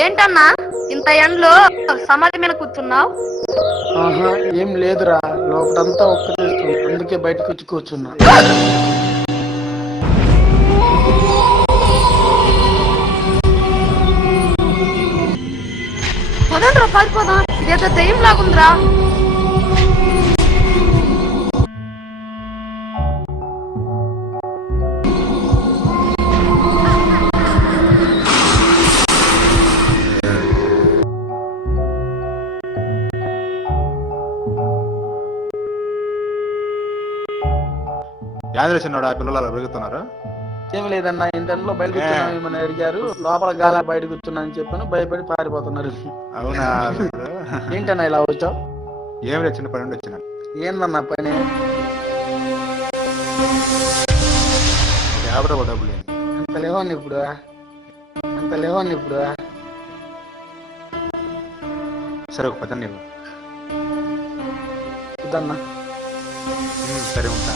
ఏంటన్నా ఇంత ఎండలో సమాధి మీద కూర్చున్నావు? ఆహా, ఏం లేదురా, లోపలంతా ఒక్కటేస్తుంది, అందుకే బయటకు వచ్చి కూర్చున్నా. పదండ్రా పారిపోదాం, ఇదేదో దెయ్యం లాగుందిరా. యాదవ్ చిన్నోడు ఆ పిల్లలు అలా పెరుగుతున్నారు. ఏం లేదన్నా, ఇంటర్లో బయట కూర్చున్నాం ఏమని అడిగారు, లోపల గాలి బయట కూర్చున్నా అని చెప్పాను, భయపడి పారిపోతున్నారు. అవునా? ఏంటన్నా ఇలా వచ్చావు? ఏం లేదు, చిన్న పని నుండి వచ్చిన. ఏందన్నా పని? యాభై రూపాయలు డబ్బులు. అంత లేవని ఇప్పుడు, అంత లేవని ఇప్పుడు. సరే, ఒక పదని నీవు. ఇదన్నా సరే, ఉంటా.